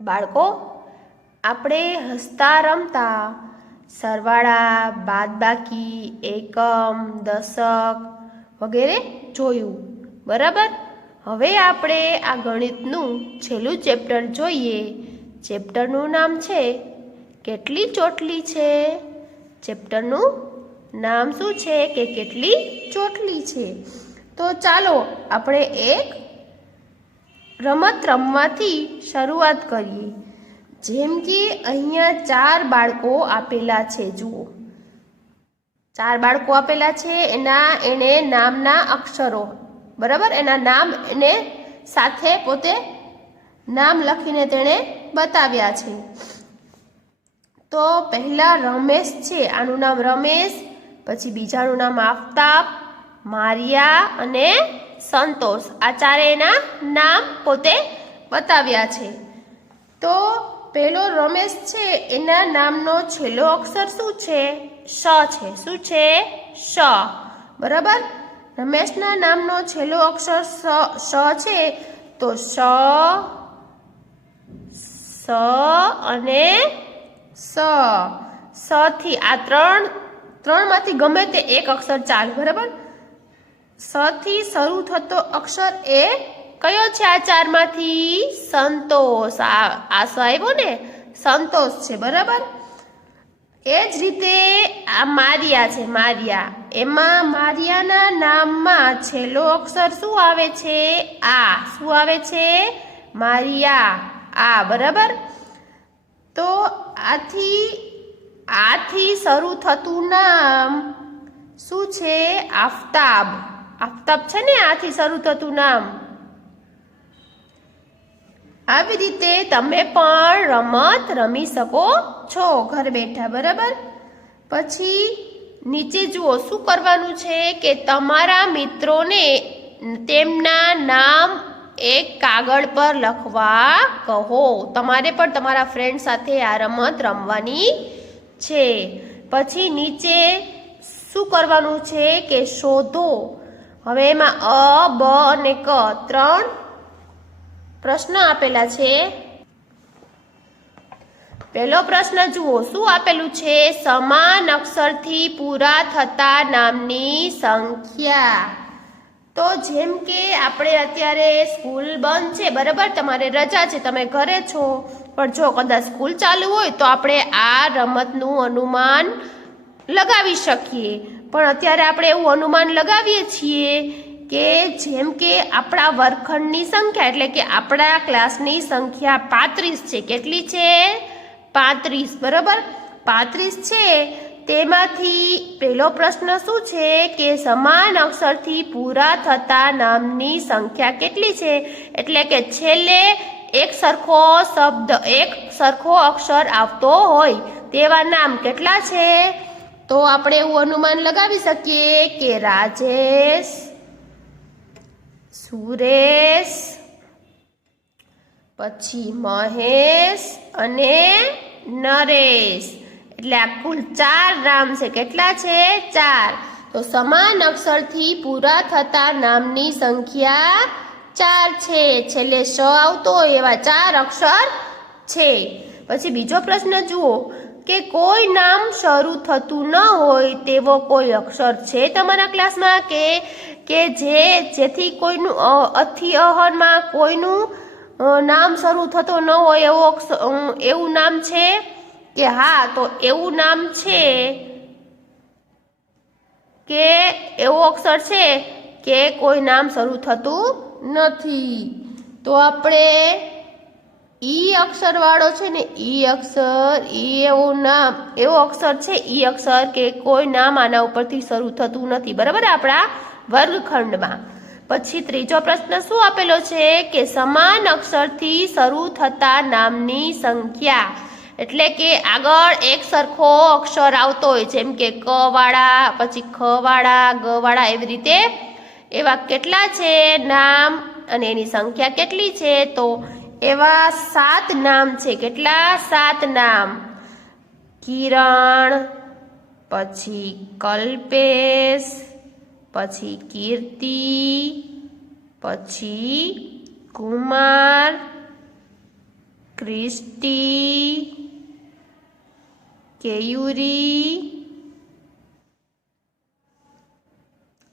બાળકો, આપણે હસતા રમતા સરવાળા, બાદબાકી, એકમ, દશક વગેરે જોયું, બરાબર? હવે આપણે આ ગણિતનું છેલ્લું ચેપ્ટર જોઈએ. ચેપ્ટરનું નામ છે કેટલી ચોટલી છે. ચેપ્ટરનું નામ શું છે કે કેટલી ચોટલી છે. તો ચાલો આપણે એક રમત રમવાથી શરૂઆત કરીએ. જેમ કે અહીંયા 4 બાળકો આપેલા છે. જુઓ, 4 બાળકો આપેલા છે. એને નામના અક્ષરો, બરાબર, એના નામ એને સાથે પોતે નામ લખીને તેણે બતાવ્યા છે. તો પહેલા રમેશ છે, આનું નામ રમેશ. પછી બીજાનું નામ આફતાબ, મારિયા અને સંતોષ. આ ચારેયના નામ પોતે બતાવ્યા છે. તો પહેલો રમેશ છે, એના નામનો છેલ્લો અક્ષર શું છે? શ છે. શું છે? શ. બરાબર? રમેશના નામનો છેલ્લો અક્ષર શ છે. તો શ, સ અને સ. સ થી આ ત્રણમાંથી ગમે તે એક અક્ષર ચાલે, બરાબર? સ થી શરૂ થતો અક્ષર એ કયો છે આ 4 માંથી? સંતોષ. આ સ આવ્યો ને, સંતોષ છે, બરાબર? એ જ રીતે આ મારિયા છે, મારિયા. એમાં મારિયાના નામમાં છેલ્લો અક્ષર શું આવે છે? આ. શું આવે છે? મારિયા. આ, બરાબર? તો આથી શરૂ થતું નામ શું છે? આફતાબ. આફતાબ છે ને, આથી શરૂ થતું નામ. આવી રીતે તમે પણ રમત રમી શકો છો ઘર બેઠા, બરાબર? પછી નીચે જુઓ શું કરવાનું છે કે તમારા મિત્રોને તેમના નામ એક કાગળ પર લખવા કહો. તમારે પણ તમારા ફ્રેન્ડ સાથે આ રમત રમવાની છે. પછી નીચે શું કરવાનું છે કે શોધો. હવે એમાં અ, બ અને ક 3 પ્રશ્ન આપેલા છે. પહેલો પ્રશ્ન જુઓ શું આપેલું છે? સમાન અક્ષરથી પૂરા થતા નામની સંખ્યા. તો જેમ કે આપણે અત્યારે સ્કૂલ બંધ છે, બરાબર? તમારે રજા છે, તમે ઘરે છો. પણ જો કદાચ સ્કૂલ ચાલુ હોય તો આપણે આ રમતનું અનુમાન લગાવી શકીએ. પણ અત્યારે આપણે એવું અનુમાન લગાવીએ છીએ કે જેમ કે આપણા વર્ગખંડની સંખ્યા, એટલે કે આપણા ક્લાસની સંખ્યા 35 છે. કેટલી છે? 35, બરાબર? 35 છે. તેમાંથી પહેલો પ્રશ્ન શું છે કે સમાન અક્ષરથી પૂરા થતા નામની સંખ્યા કેટલી છે? એટલે કે છેલ્લે એક સરખો શબ્દ, એક સરખો અક્ષર આવતો હોય તેવા નામ કેટલા છે? તો આપણે એવું અનુમાન લગાવી શકીએ કે રાજેશ, સુરેશ, પછી મહેશ અને નરેશ. એટલે આ કુલ 4 નામ છે. કેટલા છે? 4. તો સમાન અક્ષરથી પૂરા થતા નામની સંખ્યા 4 છે. છેલ્લે શ આવતો હોય એવા 4 અક્ષર છે. પછી બીજો પ્રશ્ન જુઓ કે કોઈ નામ શરૂ થતું ન હોય તેવો કોઈ અક્ષર છે તમારા ક્લાસમાં કે જેથી કોઈનું અથી અહરમાં કોઈનું નામ શરૂ થતો ન હોય એવું નામ છે કે? હા, તો એવું નામ છે કે એવો અક્ષર છે કે કોઈ નામ શરૂ થતું નથી. તો આપણે ઈ અક્ષર વાળો છે ને, ઈ અક્ષર, એવો અક્ષર છે ઈ અક્ષર કે કોઈ નામ આના ઉપરથી શરૂ થતું નથી, બરાબર? આપણા વર્ગખંડમાં. પછી ત્રીજો પ્રશ્ન શું આપેલો છે કે સમાન અક્ષરથી શરૂ થતા નામની સંખ્યા. એટલે કે આગળ એક સરખો અક્ષર આવતો હોય, જેમ કે ક વાળા, પછી ખ વાળા, ગ વાળા, એવી રીતે એવા કેટલા છે નામ અને એની સંખ્યા કેટલી છે? તો એવા 7 નામ છે. કેટલા? 7 નામ. કિરણ, પછી કલ્પેશ, પછી કીર્તિ, પછી કુમાર, ક્રિસ્ટી, કેયુરી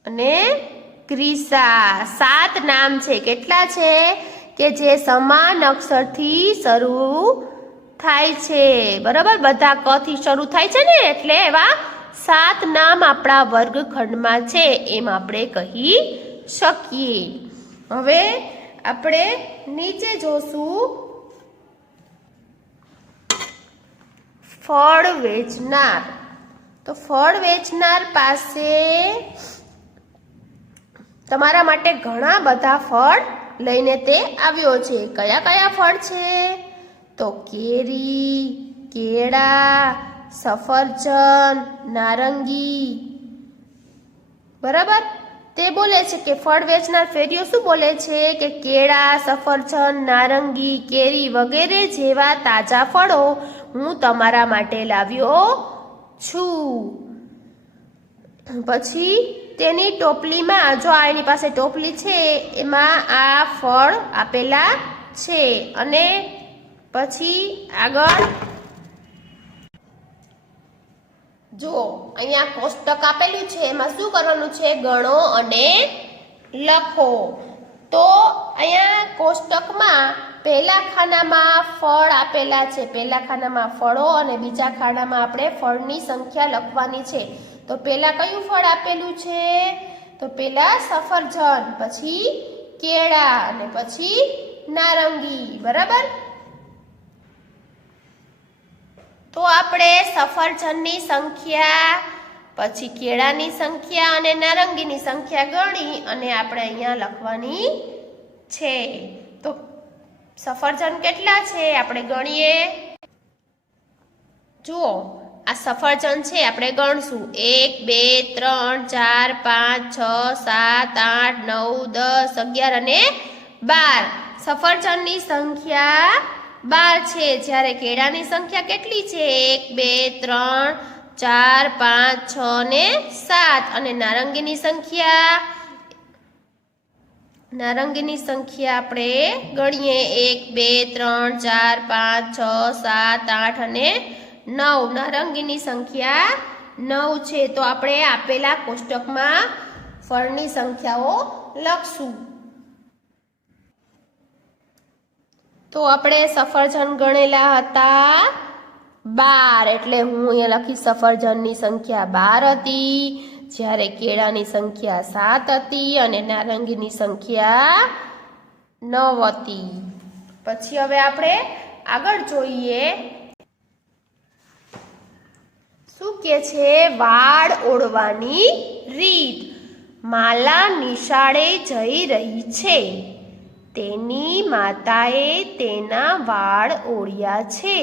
અને ક્રિસા. 7 નામ છે. કેટલા છે? કે જે સમાન અક્ષરથી શરૂ થાય છે. બરાબર, બધા ક થી શરૂ થાય છે ને, એટલે એવા 7 નામ આપણા વર્ગખંડમાં છે એમ આપણે કહી શકીએ. હવે આપણે નીચે જોશું ફળ વેચનાર. તો ફળ વેચનાર પાસે તમારા માટે ઘણા બધા ફળ લઈને તે આવ્યો છે. કયા કયા ફળ છે? તો કેરી, કેળા, સફરજન, નારંગી. બરાબર, તે બોલે છે કે ફળ વેચનાર ફેરીઓ શું બોલે છે કે કેળા, સફરજન, નારંગી, કેરી વગેરે જેવા તાજા ફળો હું તમારા માટે લાવ્યો છું. પછી તેની ટોપલીમાં, જો આ એની પાસે ટોપલી છે, એમાં આ ફળ આપેલા છે. અને પછી આગળ જો અહીંયા કોષ્ટક આપેલું છે, એમાં શું કરવાનું છે? ગણો અને લખો. તો અહીંયા કોષ્ટકમાં પહેલા ખાનામાં ફળ આપેલા છે. પહેલા ખાનામાં ફળો અને બીજા ખાનામાં આપણે ફળની સંખ્યા લખવાની છે. તો પહેલા કયું ફળ આપેલું છે? તો પહેલા સફરજન, પછી કેળા અને પછી નારંગી. બરાબર, તો આપણે સફરજનની સંખ્યા, પછી કેળાની સંખ્યા અને નારંગીની સંખ્યા ગણી અને આપણે અહીંયા લખવાની છે. તો સફરજન કેટલા છે આપણે ગણીએ. જુઓ, આ સફરજન છે, આપણે ગણશું 1 2 3 4 5 6 7 8 9 10 11 અને 12. સફરજનની સંખ્યા 12 છે. જ્યારે કેળાની સંખ્યા કેટલી છે? 1 2 3 4 5 6 ને 7. અને નારંગીની સંખ્યા આપણે ગણીએ 1 2 3 4 5 6 7 8 અને 9. નારંગીની સંખ્યા 9 છે. તો આપણે આપેલા કોષ્ટકમાં ફળની સંખ્યાઓ લખશું. તો આપણે સફરજન ગણેલા હતા 12, એટલે હું અહીંયા લખી સફરજનની સંખ્યા 12 હતી. જ્યારે કેળાની સંખ્યા 7 હતી અને નારંગીની સંખ્યા 9 હતી. પછી હવે આપણે આગળ જોઈએ શું કે છે? વાળ ઓળવાની રીત. માલા નિશાળે જઈ રહી છે. તેની માતાએ તેના વાળ ઓળ્યા છે.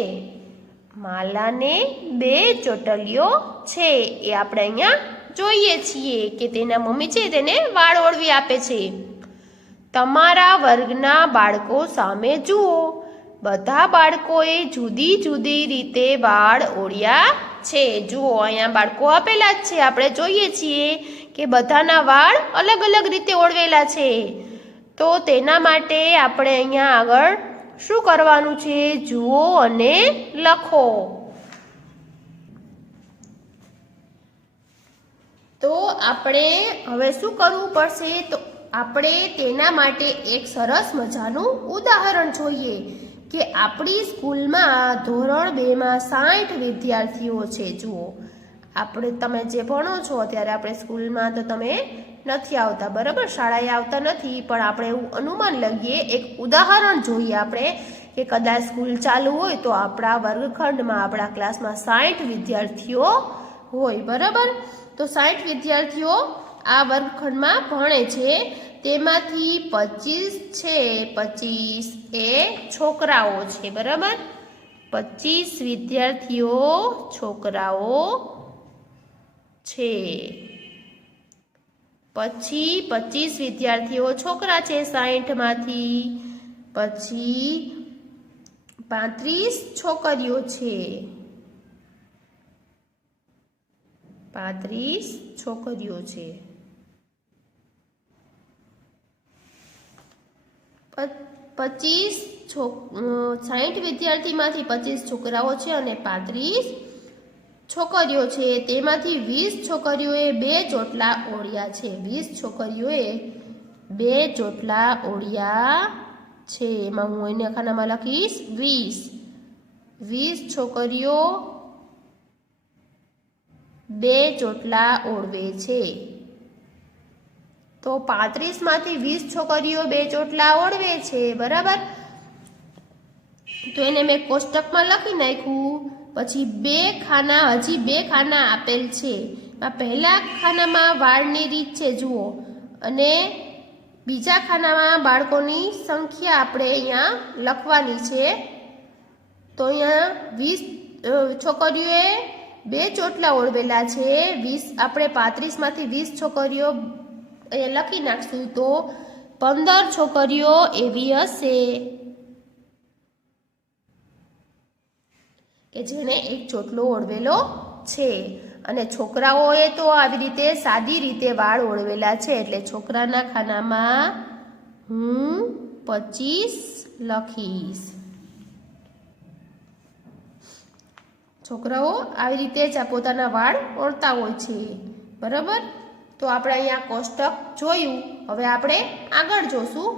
માલાને 2 ચોટલીઓ છે. એ આપણે અહીંયા જોઈએ છીએ કે તેના મમ્મી છે તેને વાળ ઓળવી આપે છે. તમારા વર્ગના બાળકો સામે જુઓ. બધા બાળકોએ જુદી જુદી રીતે વાળ ઓળ્યા છે. જુઓ, અહીંયા બાળકો આપેલા જ છે. આપણે જોઈએ છીએ કે બધાના વાળ અલગ અલગ રીતે ઓળવેલા છે. તો તેના માટે આપણે અહીંયા આગળ શું કરવાનું છે? જુઓ અને લખો. તો આપણે હવે શું કરવું પડશે? તો આપણે તેના માટે એક સરસ મજાનું ઉદાહરણ જોઈએ કે આપણી સ્કૂલમાં ધોરણ 2માં 60 વિદ્યાર્થીઓ છે. જુઓ, તમે જે ભણો છો ત્યારે આપણે સ્કૂલમાં તો તમે નથી આવતા, બરાબર, શાળાએ આવતા નથી, પણ આપણે એવું અનુમાન લઈએ, એક ઉદાહરણ જોઈએ આપણે કે કદાચ સ્કૂલ ચાલુ હોય તો આપણા વર્ગખંડમાં, આપણા ક્લાસમાં 60 વિદ્યાર્થીઓ હોય. બરાબર, તો 60 વિદ્યાર્થીઓ આ વર્ગખંડમાં ભણે છે. તેમાંથી 25 છે, 25 એ છોકરાઓ છે. બરાબર, 25 વિદ્યાર્થીઓ છોકરાઓ છે. પછી 25 વિદ્યાર્થીઓ છોકરા છે 60માંથી. પછી 35 છોકરીઓ છે. 35 છોકરીઓ છે. 25 60 વિદ્યાર્થીમાંથી 25 છોકરાઓ છે અને 35 છોકરીઓ છે. તેમાંથી 20 છોકરીઓએ 2 ચોટલા ઓળ્યા છે. 20 છોકરીઓએ 2 ચોટલા ઓળ્યા છે. એમાં હું અહીંયા ખાનામાં લખીશ 20. 20 છોકરીઓ 2 ચોટલા ઓળવે છે. તો 35 માંથી 20 છોકરીઓ 2 ચોટલા ઓળવે છે. બરાબર, તો એને મેં કોષ્ટકમાં લખી નાખ્યું. પછી હજી બે ખાના આપેલ છે. પહેલા ખાનામાં વાળની રીત છે જુઓ, અને બીજા ખાનામાં બાળકોની સંખ્યા આપણે અહીંયા લખવાની છે. તો અહીંયા 20 છોકરીઓએ 2 ચોટલા ઓળવેલા છે. 20 આપણે 35 માંથી 20 છોકરીઓ અહીંયા લખી નાખશું તો 15 છોકરીઓ એવી હશે કે જેને 1 ચોટલો ઓળવેલો છે. અને છોકરાઓએ તો આવી રીતે સાદી રીતે વાળ ઓળવેલા છે. એટલે છોકરાના ખાનામાં હું 25 લખીશ. છોકરાઓ આવી રીતે જ પોતાના વાળ ઓળતા હોય છે. બરાબર, તો આપણે અહીંયા કોષ્ટક જોયું. હવે આપણે આગળ જોશું.